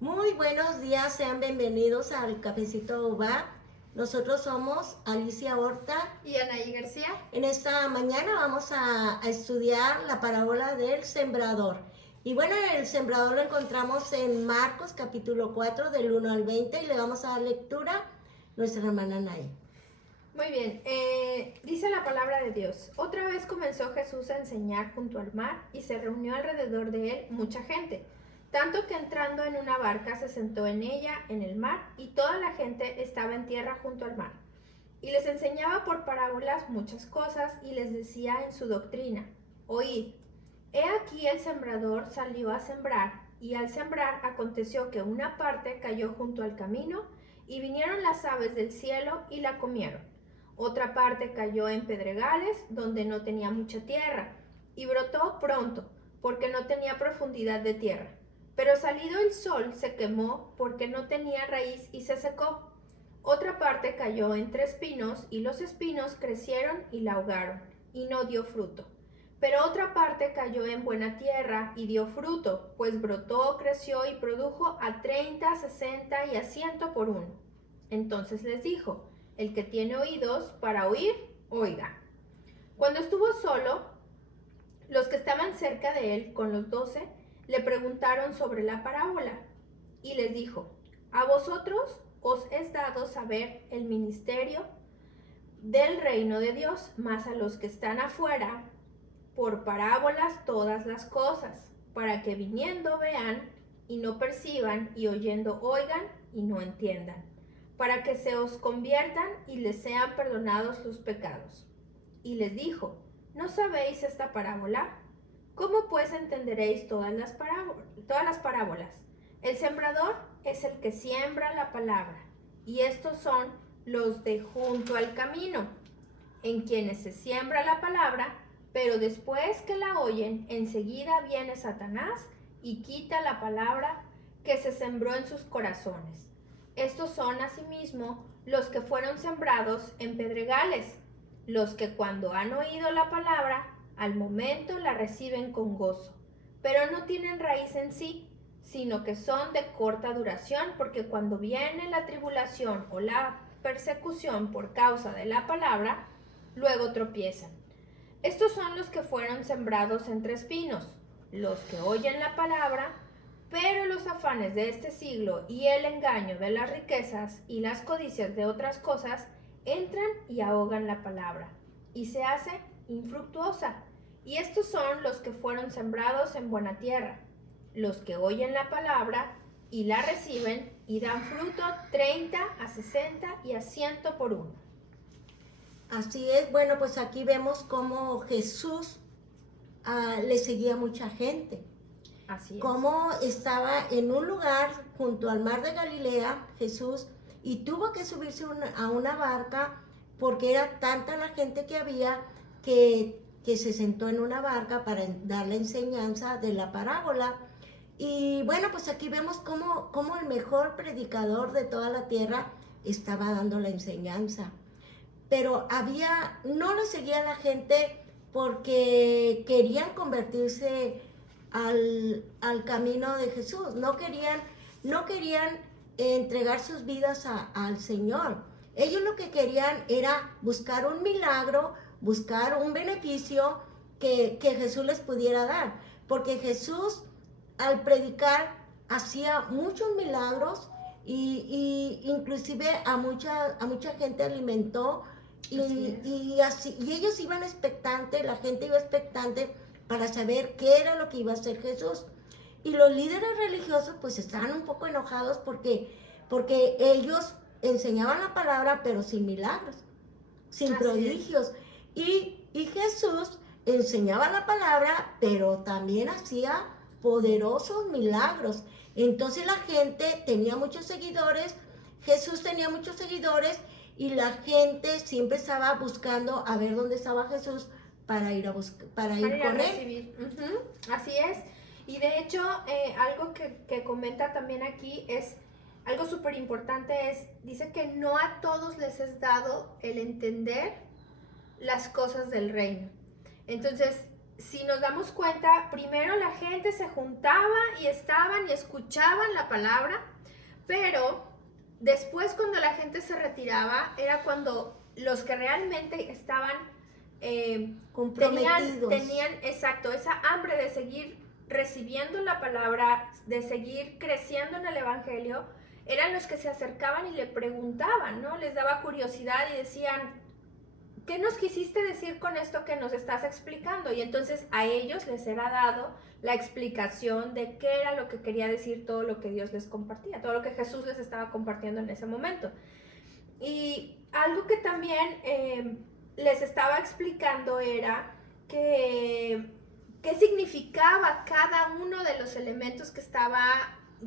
Muy buenos días, sean bienvenidos al Cafecito Uva. Nosotros somos Alicia Horta. Y Anaí García. En esta mañana vamos a estudiar la parábola del sembrador. Y bueno, el sembrador lo encontramos en Marcos capítulo 4 del 1 al 20 y le vamos a dar lectura a nuestra hermana Anaí. Muy bien, dice la palabra de Dios. Otra vez comenzó Jesús a enseñar junto al mar y se reunió alrededor de él mucha gente. Tanto que entrando en una barca se sentó en ella en el mar y toda la gente estaba en tierra junto al mar. Y les enseñaba por parábolas muchas cosas y les decía en su doctrina: Oíd, he aquí el sembrador salió a sembrar, y al sembrar aconteció que una parte cayó junto al camino, y vinieron las aves del cielo y la comieron. Otra parte cayó en pedregales, donde no tenía mucha tierra, y brotó pronto, porque no tenía profundidad de tierra. Pero salido el sol se quemó, porque no tenía raíz y se secó. Otra parte cayó entre espinos, y los espinos crecieron y la ahogaron, y no dio fruto. Pero otra parte cayó en buena tierra y dio fruto, pues brotó, creció y produjo a 30, 60 y a 100 por uno. Entonces les dijo: el que tiene oídos para oír, oiga. Cuando estuvo solo, los que estaban cerca de él con los 12 le preguntaron sobre la parábola, y les dijo: a vosotros os es dado saber el ministerio del reino de Dios, mas a los que están afuera, por parábolas todas las cosas, para que viniendo vean y no perciban, y oyendo oigan y no entiendan, para que se os conviertan y les sean perdonados los pecados. Y les dijo: ¿no sabéis esta parábola? ¿Cómo pues entenderéis todas las parábolas? El sembrador es el que siembra la palabra, y estos son los de junto al camino, en quienes se siembra la palabra, pero después que la oyen, enseguida viene Satanás y quita la palabra que se sembró en sus corazones. Estos son asimismo los que fueron sembrados en pedregales, los que cuando han oído la palabra, al momento la reciben con gozo, pero no tienen raíz en sí, sino que son de corta duración, porque cuando viene la tribulación o la persecución por causa de la palabra, luego tropiezan. Estos son los que fueron sembrados entre espinos, los que oyen la palabra, pero los afanes de este siglo y el engaño de las riquezas y las codicias de otras cosas entran y ahogan la palabra, y se hace infructuosa. Y estos son los que fueron sembrados en buena tierra, los que oyen la palabra y la reciben y dan fruto 30, a 60 y a 100 por uno. Así es, bueno, pues aquí vemos cómo Jesús le seguía mucha gente. Así es. Cómo estaba en un lugar junto al mar de Galilea, Jesús, y tuvo que subirse a una barca porque era tanta la gente que había que se sentó en una barca para dar la enseñanza de la parábola. Y bueno, pues aquí vemos cómo el mejor predicador de toda la tierra estaba dando la enseñanza. Pero no lo seguía la gente porque querían convertirse al camino de Jesús, no querían entregar sus vidas al Señor. Ellos lo que querían era buscar un milagro, buscar un beneficio que Jesús les pudiera dar, porque Jesús al predicar hacía muchos milagros y inclusive a mucha gente alimentó y ellos iban expectantes, la gente iba expectante para saber qué era lo que iba a hacer Jesús. Y los líderes religiosos pues estaban un poco enojados porque ellos enseñaban la palabra pero sin milagros, sin prodigios. Y Jesús enseñaba la palabra pero también hacía poderosos milagros. Entonces la gente tenía muchos seguidores, Jesús tenía muchos seguidores y la gente siempre estaba buscando a ver dónde estaba Jesús para ir con él. Así es. Y de hecho, algo que comenta también aquí es algo súper importante, dice que no a todos les es dado el entender las cosas del reino. Entonces, si nos damos cuenta, primero la gente se juntaba y estaban y escuchaban la palabra, pero después cuando la gente se retiraba era cuando los que realmente estaban comprometidos. tenían exacto esa hambre de seguir recibiendo la palabra, de seguir creciendo en el evangelio, eran los que se acercaban y le preguntaban, ¿no? Les daba curiosidad y decían, ¿qué nos quisiste decir con esto que nos estás explicando? Y entonces a ellos les era dado la explicación de qué era lo que quería decir todo lo que Dios les compartía, todo lo que Jesús les estaba compartiendo en ese momento. Y algo que también les estaba explicando era que qué significaba cada uno de los elementos que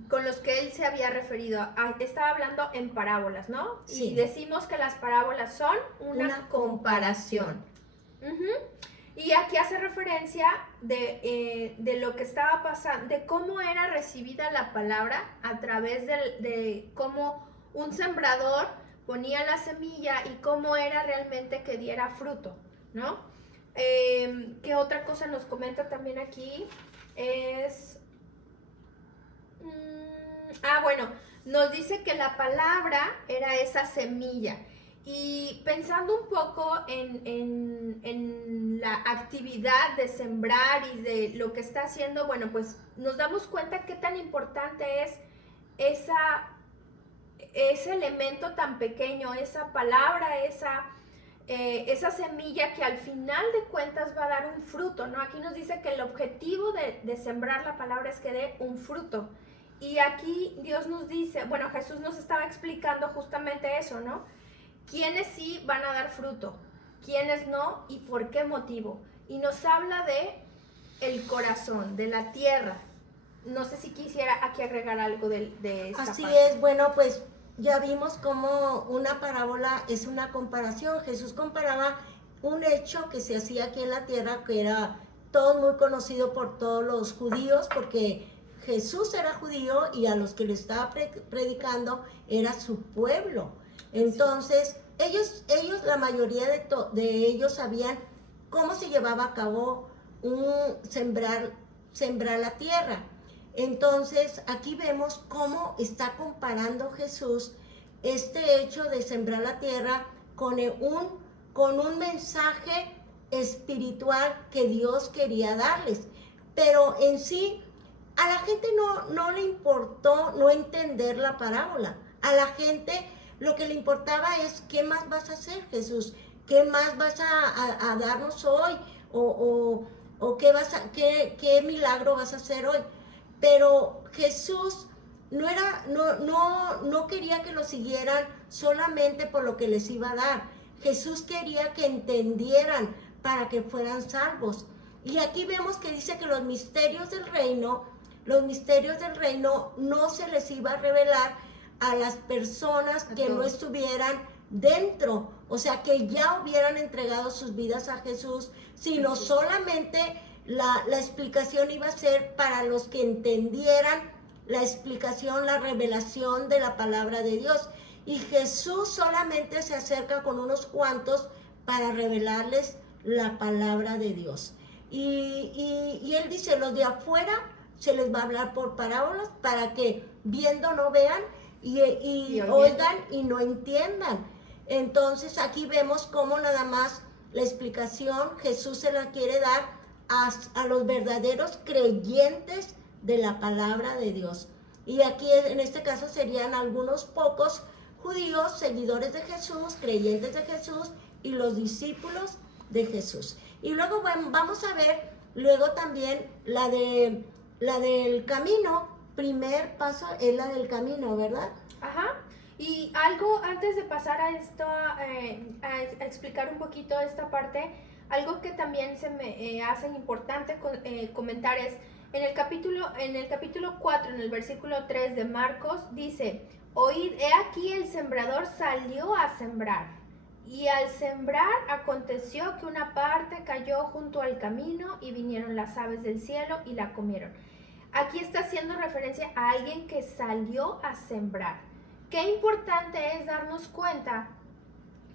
con los que él se había referido. Estaba hablando en parábolas, ¿no? Sí. Y decimos que las parábolas son una comparación. Y aquí hace referencia de lo que estaba pasando, de cómo era recibida la palabra a través de cómo un sembrador ponía la semilla y cómo era realmente que diera fruto, ¿no? ¿Qué otra cosa nos comenta también aquí? Bueno, nos dice que la palabra era esa semilla. Y pensando un poco en la actividad de sembrar y de lo que está haciendo, bueno, pues nos damos cuenta qué tan importante es ese elemento tan pequeño, esa palabra, esa semilla que al final de cuentas va a dar un fruto, ¿no? Aquí nos dice que el objetivo de sembrar la palabra es que dé un fruto. Y aquí Dios nos dice, bueno, Jesús nos estaba explicando justamente eso, ¿no? ¿Quiénes sí van a dar fruto? ¿Quiénes no? ¿Y por qué motivo? Y nos habla de el corazón, de la tierra. No sé si quisiera aquí agregar algo de esta Así parte. es, bueno, pues ya vimos cómo una parábola es una comparación. Jesús comparaba un hecho que se hacía aquí en la tierra, que era todo muy conocido por todos los judíos, porque Jesús era judío y a los que le estaba predicando era su pueblo. Entonces, ellos la mayoría de ellos sabían cómo se llevaba a cabo sembrar la tierra. Entonces, aquí vemos cómo está comparando Jesús este hecho de sembrar la tierra con un mensaje espiritual que Dios quería darles. Pero en sí, a la gente no le importó no entender la parábola. A la gente lo que le importaba es, ¿qué más vas a hacer, Jesús? ¿Qué más vas a darnos hoy? ¿O qué milagro vas a hacer hoy? Pero Jesús no quería que lo siguieran solamente por lo que les iba a dar. Jesús quería que entendieran para que fueran salvos. Y aquí vemos que dice que los misterios del reino no se les iba a revelar a las personas que no estuvieran dentro, o sea, que ya hubieran entregado sus vidas a Jesús, sino solamente la explicación iba a ser para los que entendieran la explicación, la revelación de la palabra de Dios. Y Jesús solamente se acerca con unos cuantos para revelarles la palabra de Dios. Y él dice, los de afuera se les va a hablar por parábolas para que viendo no vean y oigan y no entiendan. Entonces aquí vemos cómo nada más la explicación Jesús se la quiere dar a los verdaderos creyentes de la palabra de Dios. Y aquí en este caso serían algunos pocos judíos, seguidores de Jesús, creyentes de Jesús y los discípulos de Jesús. Y luego vamos a ver luego también la del camino. Primer paso es la del camino, ¿verdad? Ajá. Y algo antes de pasar a esto, a explicar un poquito esta parte, algo que también se me hace importante comentar es, en el capítulo 4, en el versículo 3 de Marcos, dice, oíd, he aquí el sembrador salió a sembrar. Y al sembrar aconteció que una parte cayó junto al camino y vinieron las aves del cielo y la comieron. Aquí está haciendo referencia a alguien que salió a sembrar. Qué importante es darnos cuenta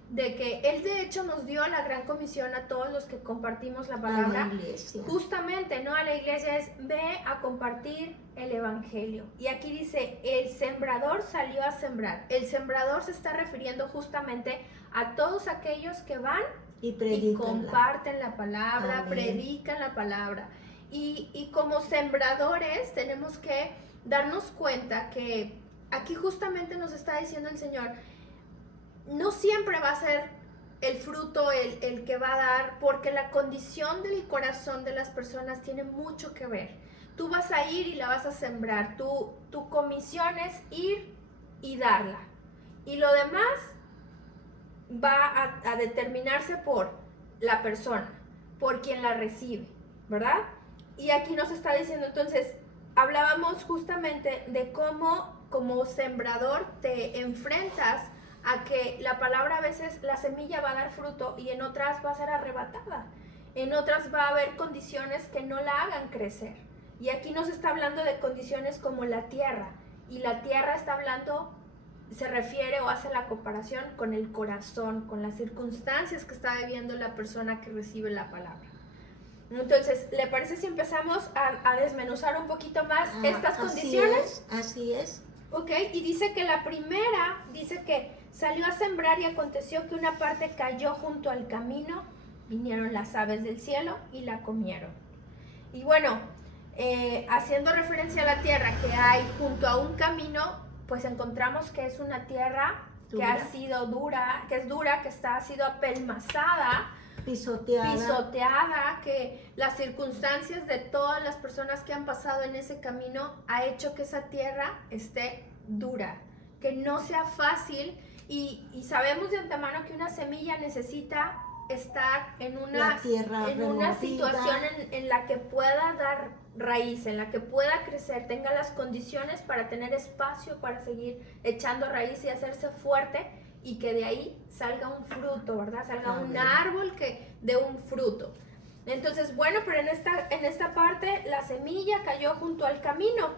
de que Él de hecho nos dio la gran comisión a todos los que compartimos la palabra. A la iglesia. Justamente, ¿no? A la iglesia es, ve a compartir el evangelio. Y aquí dice, el sembrador salió a sembrar. El sembrador se está refiriendo justamente a todos aquellos que van y comparten la palabra, Amén. predican la palabra. Y como sembradores tenemos que darnos cuenta que aquí justamente nos está diciendo el Señor, no siempre va a ser el fruto el que va a dar, porque la condición del corazón de las personas tiene mucho que ver. Tú vas a ir y la vas a sembrar. Tu comisión es ir y darla. Y lo demás va a determinarse por la persona, por quien la recibe, ¿verdad? Y aquí nos está diciendo, entonces, hablábamos justamente de cómo como sembrador te enfrentas a que la palabra a veces, la semilla va a dar fruto y en otras va a ser arrebatada. En otras va a haber condiciones que no la hagan crecer. Y aquí nos está hablando de condiciones como la tierra. Y la tierra está hablando, se refiere o hace la comparación con el corazón, con las circunstancias que está viviendo la persona que recibe la palabra. Entonces, ¿le parece si empezamos a desmenuzar un poquito más estas condiciones? Así es. Ok, y dice que la primera, dice que salió a sembrar y aconteció que una parte cayó junto al camino, vinieron las aves del cielo y la comieron. Y bueno, haciendo referencia a la tierra que hay junto a un camino, pues encontramos que es una tierra que ha sido dura, que es dura, que ha sido apelmazada, pisoteada, que las circunstancias de todas las personas que han pasado en ese camino ha hecho que esa tierra esté dura, que no sea fácil y sabemos de antemano que una semilla necesita estar en una situación en la que pueda dar raíz, en la que pueda crecer, tenga las condiciones para tener espacio para seguir echando raíz y hacerse fuerte y que de ahí salga un fruto, ¿verdad? Salga un árbol que dé un fruto. Entonces, bueno, pero en esta parte la semilla cayó junto al camino.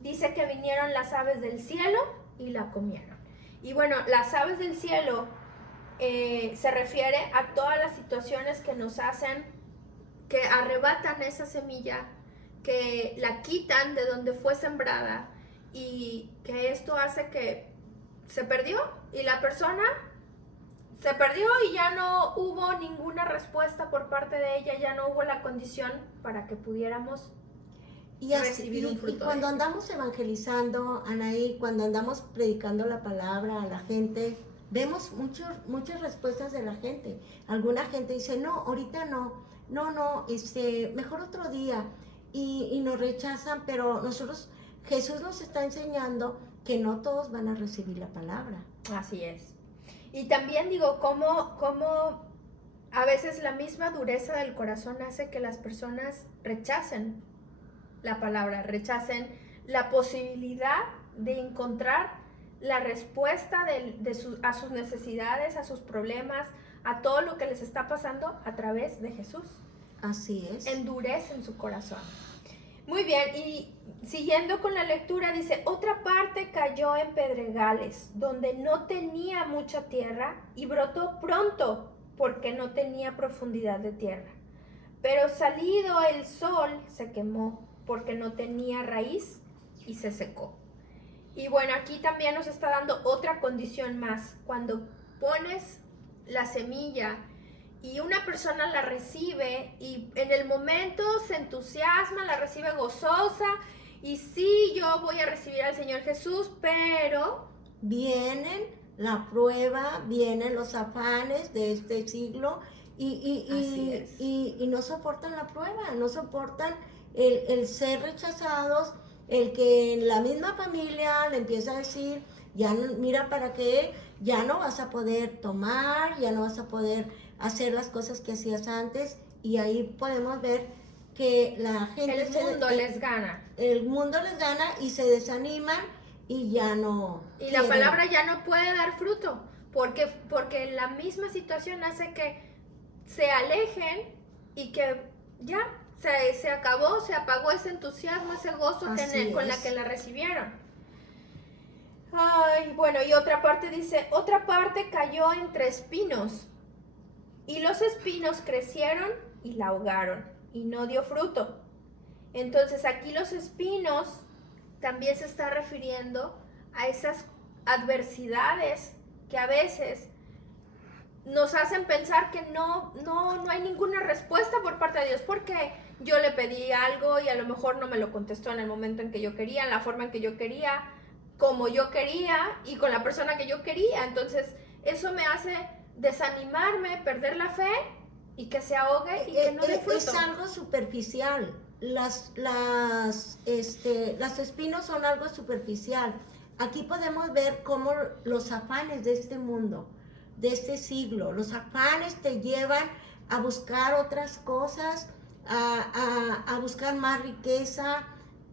Dice que vinieron las aves del cielo y la comieron. Y bueno, las aves del cielo se refiere a todas las situaciones que nos hacen, que arrebatan esa semilla, que la quitan de donde fue sembrada y que esto hace que se perdió y la persona se perdió y ya no hubo ninguna respuesta por parte de ella, ya no hubo la condición para que pudiéramos recibir un fruto. Y cuando andamos evangelizando, Anaí, cuando andamos predicando la palabra a la gente, vemos muchas respuestas de la gente. Alguna gente dice, no, ahorita no, mejor otro día. Y nos rechazan, pero Jesús nos está enseñando que no todos van a recibir la palabra. Así es. Y también digo, cómo a veces la misma dureza del corazón hace que las personas rechacen la palabra, rechacen la posibilidad de encontrar la respuesta a sus necesidades, a sus problemas, a todo lo que les está pasando a través de Jesús. Así es. Endurecen su corazón. Muy bien, y siguiendo con la lectura, dice, otra parte cayó en pedregales, donde no tenía mucha tierra, y brotó pronto, porque no tenía profundidad de tierra. Pero salido el sol, se quemó, porque no tenía raíz, y se secó. Y bueno, aquí también nos está dando otra condición más. Cuando pones la semilla y una persona la recibe y en el momento se entusiasma, la recibe gozosa y sí, yo voy a recibir al Señor Jesús, pero vienen la prueba, vienen los afanes de este siglo y no soportan la prueba, no soportan el ser rechazados, el que en la misma familia le empieza a decir, ya no, mira para qué, ya no vas a poder tomar, ya no vas a poder hacer las cosas que hacías antes, y ahí podemos ver que la gente les gana. El mundo les gana y se desaniman y ya no y quieren. La palabra ya no puede dar fruto, porque la misma situación hace que se alejen y que ya se acabó, se apagó ese entusiasmo, ese gozo con la que la recibieron. Ay, bueno, y otra parte dice, otra parte cayó entre espinos, y los espinos crecieron y la ahogaron, y no dio fruto. Entonces aquí los espinos también se está refiriendo a esas adversidades que a veces nos hacen pensar que no hay ninguna respuesta por parte de Dios, porque yo le pedí algo y a lo mejor no me lo contestó en el momento en que yo quería, en la forma en que yo quería, como yo quería y con la persona que yo quería. Entonces eso me hace desanimarme, perder la fe y que se ahogue y que no dé fruto. Es algo superficial. Los espinos son algo superficial. Aquí podemos ver cómo los afanes de este mundo, de este siglo, los afanes te llevan a buscar otras cosas, a buscar más riqueza,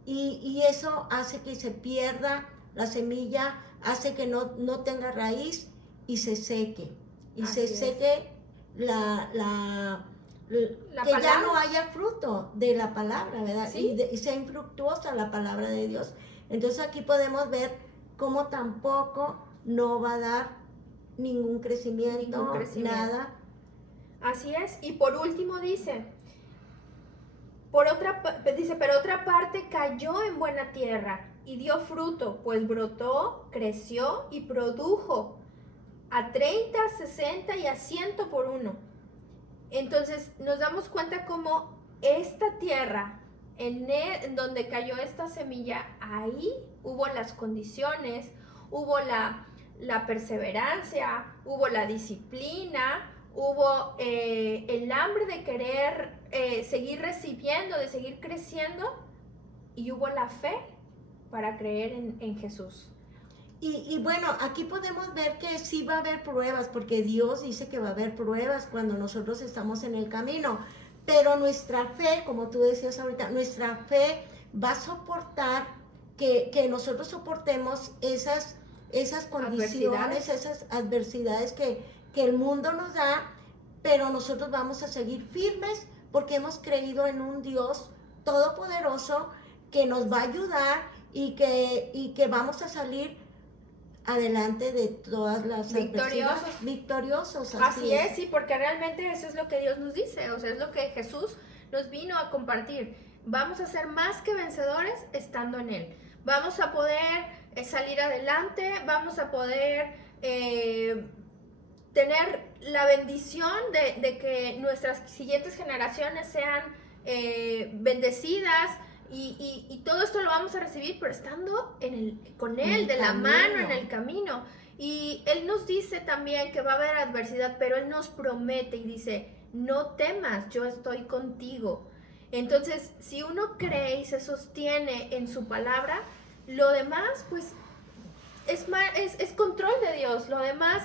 y eso hace que se pierda la semilla, hace que no tenga raíz y se seque. Y Así se es. seque que palabra. ya no haya fruto de la palabra, ¿verdad? ¿Sí? Y sea infructuosa la palabra de Dios. Entonces aquí podemos ver cómo tampoco no va a dar ningún crecimiento, nada. Así es. Y por último dice, pero otra parte cayó en buena tierra y dio fruto, pues brotó, creció y produjo a 30, 60 y a 100 por uno. Entonces nos damos cuenta cómo esta tierra, en donde cayó esta semilla, ahí hubo las condiciones, hubo la perseverancia, hubo la disciplina, hubo el hambre de querer seguir recibiendo, de seguir creciendo, y hubo la fe para creer en Jesús. Y bueno, aquí podemos ver que sí va a haber pruebas, porque Dios dice que va a haber pruebas cuando nosotros estamos en el camino, pero nuestra fe, como tú decías ahorita, nuestra fe va a soportar que nosotros soportemos esas condiciones, esas adversidades que el mundo nos da, pero nosotros vamos a seguir firmes porque hemos creído en un Dios todopoderoso que nos va a ayudar y que vamos a salir adelante de todas las victoriosos. Así es, sí, porque realmente eso es lo que Dios nos dice, o sea, es lo que Jesús nos vino a compartir. Vamos a ser más que vencedores estando en Él. Vamos a poder salir adelante, vamos a poder tener la bendición de que nuestras siguientes generaciones sean bendecidas. Y todo esto lo vamos a recibir, pero estando con Él, de la mano, en el camino. Y Él nos dice también que va a haber adversidad, pero Él nos promete y dice, no temas, yo estoy contigo. Entonces, si uno cree y se sostiene en su palabra, lo demás, pues, es control de Dios. Lo demás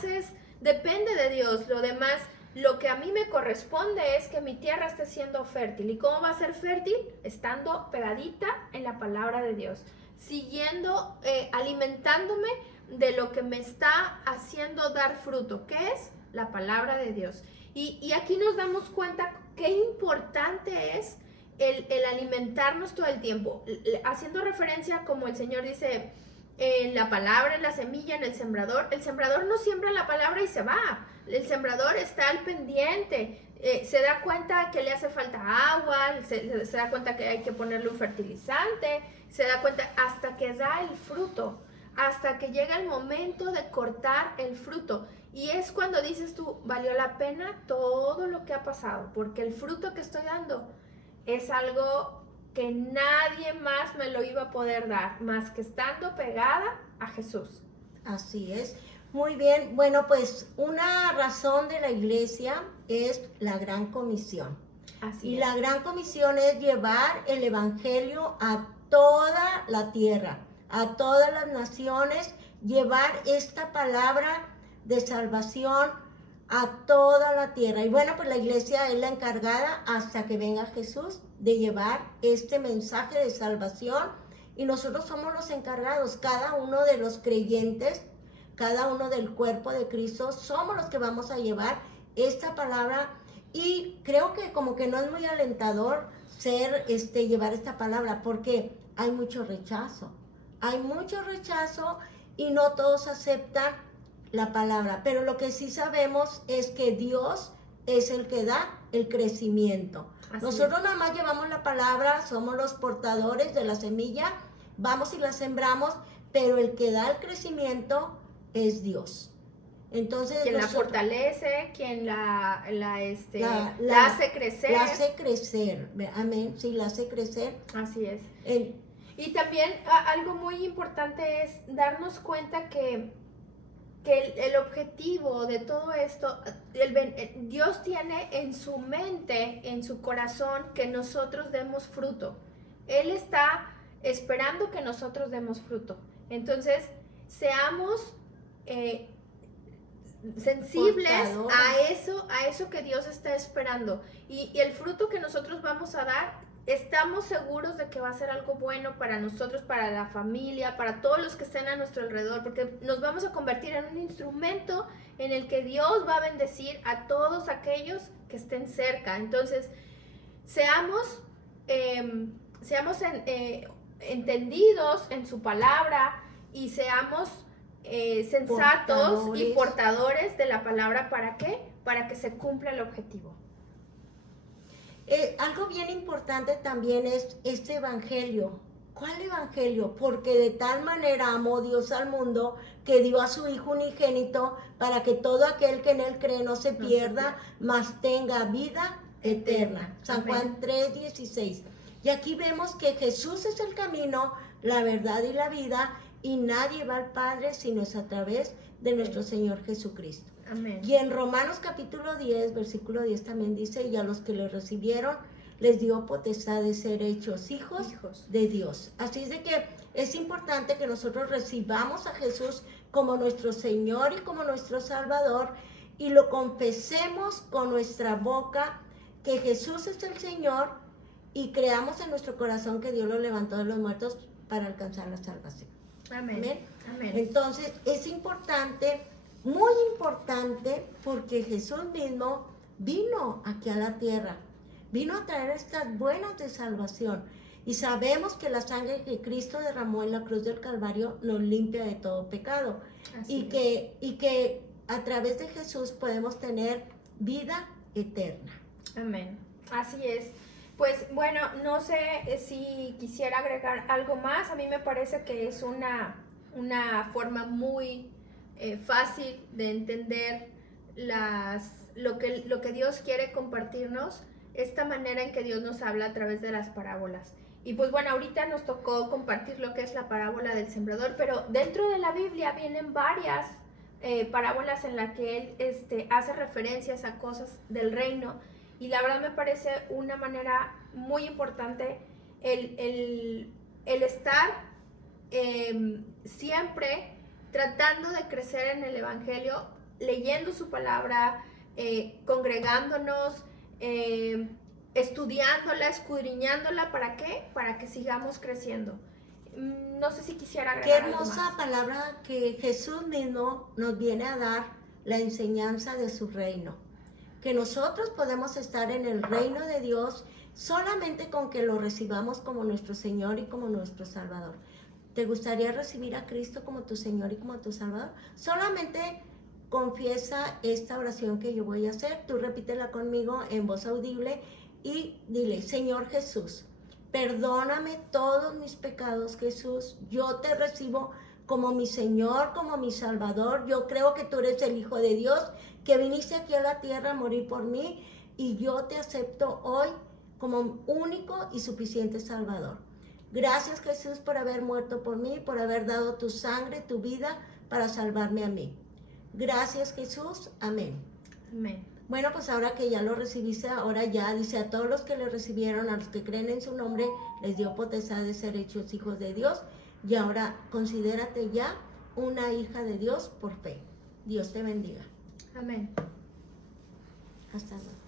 depende de Dios. Lo demás... Lo que a mí me corresponde es que mi tierra esté siendo fértil. ¿Y cómo va a ser fértil? Estando pegadita en la palabra de Dios. Siguiendo, alimentándome de lo que me está haciendo dar fruto. ¿Qué es? La palabra de Dios. Y aquí nos damos cuenta qué importante es el alimentarnos todo el tiempo. Haciendo referencia, como el Señor dice, en la palabra, en la semilla, en el sembrador. El sembrador no siembra la palabra y se va. El sembrador está al pendiente, se da cuenta que le hace falta agua, se da cuenta que hay que ponerle un fertilizante, se da cuenta hasta que da el fruto, hasta que llega el momento de cortar el fruto. Y es cuando dices tú, valió la pena todo lo que ha pasado, porque el fruto que estoy dando es algo que nadie más me lo iba a poder dar, más que estando pegada a Jesús. Así es. Muy bien, bueno, pues una razón de la iglesia es la Gran Comisión. Así es. La Gran Comisión es llevar el Evangelio a toda la tierra, a todas las naciones, llevar esta palabra de salvación a toda la tierra. Y bueno, pues la iglesia es la encargada hasta que venga Jesús de llevar este mensaje de salvación, y nosotros somos los encargados, cada uno de los creyentes, cada uno del cuerpo de Cristo, somos los que vamos a llevar esta palabra. Y creo que como que no es muy alentador llevar esta palabra, porque hay mucho rechazo y no todos aceptan la palabra. Pero lo que sí sabemos es que Dios es el que da el crecimiento. Nosotros nada más llevamos la palabra, somos los portadores de la semilla, vamos y la sembramos, pero el que da el crecimiento es Dios. Entonces, quien la fortalece, quien la hace crecer. La hace crecer, amén, sí, la hace crecer. Así es. Y también algo muy importante es darnos cuenta que el objetivo de todo esto, Dios tiene en su mente, en su corazón, que nosotros demos fruto. Él está esperando que nosotros demos fruto. Entonces, seamos sensibles a eso que Dios está esperando. Y el fruto que nosotros vamos a dar, estamos seguros de que va a ser algo bueno para nosotros, para la familia, para todos los que estén a nuestro alrededor, porque nos vamos a convertir en un instrumento en el que Dios va a bendecir a todos aquellos que estén cerca. Entonces, seamos entendidos en su palabra y seamos sensatos y portadores de la palabra. ¿Para qué? Para que se cumpla el objetivo. Algo bien importante también es este evangelio. ¿Cuál evangelio? Porque de tal manera amó Dios al mundo que dio a su Hijo unigénito para que todo aquel que en él cree no se pierda, mas tenga vida eterna. San Juan 3:16. Y aquí vemos que Jesús es el camino, la verdad y la vida, y nadie va al Padre sino es a través de nuestro Señor Jesucristo. Amén. Y en Romanos capítulo 10, versículo 10 también dice, y a los que le recibieron les dio potestad de ser hechos hijos de Dios. Así es de que es importante que nosotros recibamos a Jesús como nuestro Señor y como nuestro Salvador y lo confesemos con nuestra boca que Jesús es el Señor y creamos en nuestro corazón que Dios lo levantó de los muertos para alcanzar la salvación. Amén. Amén. Amén. Entonces es importante, muy importante, porque Jesús mismo vino aquí a la tierra, vino a traer estas buenas de salvación. Y sabemos que la sangre que Cristo derramó en la cruz del Calvario nos limpia de todo pecado. Y que a través de Jesús podemos tener vida eterna. Amén. Así es. Pues bueno, no sé si quisiera agregar algo más. A mí me parece que es una forma muy fácil de entender lo que Dios quiere compartirnos, esta manera en que Dios nos habla a través de las parábolas. Y pues bueno, ahorita nos tocó compartir lo que es la parábola del sembrador, pero dentro de la Biblia vienen varias parábolas en las que él hace referencias a cosas del reino. Y la verdad me parece una manera muy importante el estar siempre tratando de crecer en el Evangelio, leyendo su palabra, congregándonos, estudiándola, escudriñándola. ¿Para qué? Para que sigamos creciendo. No sé si quisiera agregar algo más. Qué hermosa palabra que Jesús mismo nos viene a dar, la enseñanza de su reino. Que nosotros podemos estar en el reino de Dios solamente con que lo recibamos como nuestro Señor y como nuestro Salvador. ¿Te gustaría recibir a Cristo como tu Señor y como tu Salvador? Solamente confiesa esta oración que yo voy a hacer. Tú repítela conmigo en voz audible y dile: Señor Jesús, perdóname todos mis pecados, Jesús. Yo te recibo como mi Señor, como mi Salvador. Yo creo que tú eres el Hijo de Dios, que viniste aquí a la tierra a morir por mí, y yo te acepto hoy como único y suficiente Salvador. Gracias, Jesús, por haber muerto por mí, por haber dado tu sangre, tu vida, para salvarme a mí. Gracias, Jesús. Amén. Amén. Bueno, pues ahora que ya lo recibiste, ahora ya dice: a todos los que le recibieron, a los que creen en su nombre, les dio potestad de ser hechos hijos de Dios. Y ahora considérate ya una hija de Dios por fe. Dios te bendiga. Amén. Hasta luego.